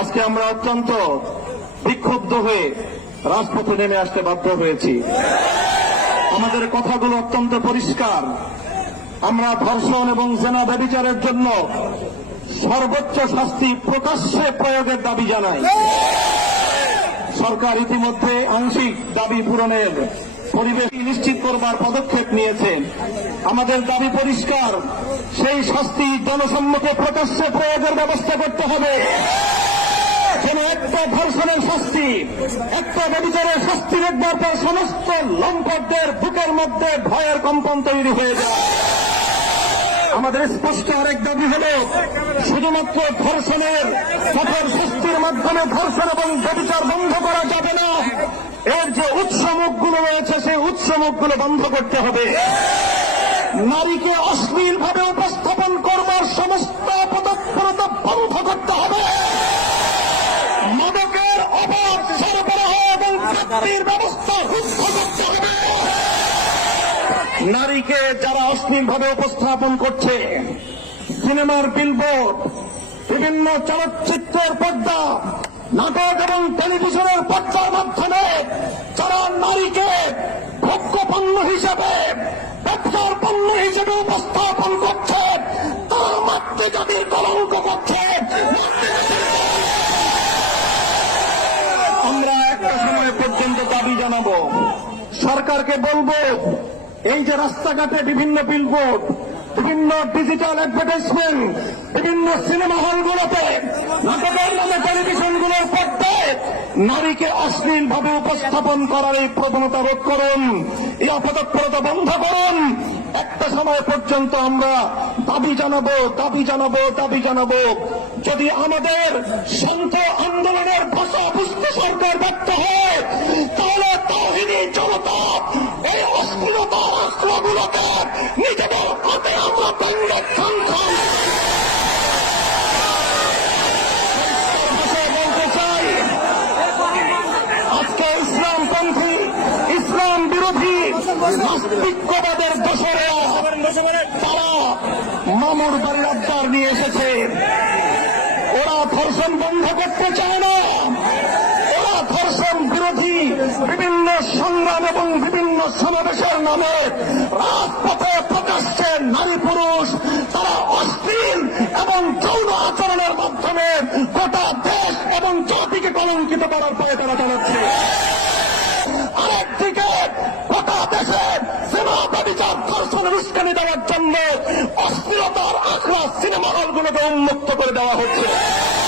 আজকে আমরা অত্যন্ত বিক্ষুব্ধ হয়ে রাজপথে নেমে আসতে বাধ্য হয়েছি আমাদের কথাগুলো অত্যন্ত পরিষ্কার আমরা ধর্ষণ এবং জেনা ব্যবিচারের জন্য সর্বোচ্চ শাস্তি প্রকাশ্যে প্রয়োগের দাবি জানাই সরকার ইতিমধ্যে আংশিক দাবি পূরণের পরিবেশ নিশ্চিত করবার পদক্ষেপ নিয়েছে আমাদের দাবি পরিষ্কার সেই শাস্তি জনসম্মুখে প্রকাশ্যে প্রয়োগের ব্যবস্থা করতে হবে যেন একটা ধর্ষণের শাস্তি একটা ব্যবচারের শাস্তি দেখবার পর সমস্ত লম্পটদের বুকের মধ্যে ভয়ের কম্পন তৈরি হয়ে যায় আমাদের স্পষ্ট আরেক দাবি হল শুধুমাত্র ধর্ষণের সফল শাস্তির মাধ্যমে ধর্ষণ এবং ব্যবচার বন্ধ করা যাবে না এর যে উৎসমুখগুলো রয়েছে সেই উৎসমুখগুলো বন্ধ করতে হবে নারীকে অশ্লীলভাবে উপস্থাপন ব্যবস্থা নারীকে যারা অশ্লীলভাবে উপস্থাপন করছে সিনেমার বিলবোর্ড বিভিন্ন চলচ্চিত্রের পর্দা নাটক এবং টেলিভিশনের পর্দার মাধ্যমে যারা নারীকে ভোগ্য হিসেবে ব্যবসার পণ্য হিসেবে উপস্থাপন করছে তার মাতৃ জাতির কলঙ্ক করছে জানাবো সরকারকে বলবো এই যে রাস্তাঘাটে বিভিন্ন বিলবোর্ড বিভিন্ন ডিজিটাল অ্যাডভার্টাইজমেন্ট বিভিন্ন সিনেমা হলগুলোতে নাটকের নামে টেলিভিশনগুলোর পর্দায় নারীকে অশ্লীল ভাবে উপস্থাপন করার এই প্রবণতা রোধ করুন এই অপতৎপরতা বন্ধ করুন একটা সময় পর্যন্ত আমরা দাবি জানাবো দাবি জানাবো দাবি জানাবো যদি আমাদের সন্ত আন্দোলনের ভাষা বুঝতে সরকার ব্যর্থ হয় সংরক্ষণ আজকে ইসলামপন্থী ইসলাম বিরোধী নাস্তিকবাদের দোষরেরা তারা মামুর বাড়ির আবদার নিয়ে এসেছে ওরা ধর্ষণ বন্ধ করতে চায় না বিভিন্ন সংগ্রাম এবং বিভিন্ন সমাবেশের নামে রাজপথে প্রকাশ্যে নারী পুরুষ তারা অশ্লীল এবং যৌন আচরণের মাধ্যমে গোটা দেশ এবং জাতিকে কলঙ্কিত করার পরে তারা চালাচ্ছে আরেকদিকে গোটা দেশে সীমান্ত বিচার ধর্ষণের উস্কানি দেওয়ার জন্য অস্থিরতার আখড়া সিনেমা হলগুলোকে উন্মুক্ত করে দেওয়া হচ্ছে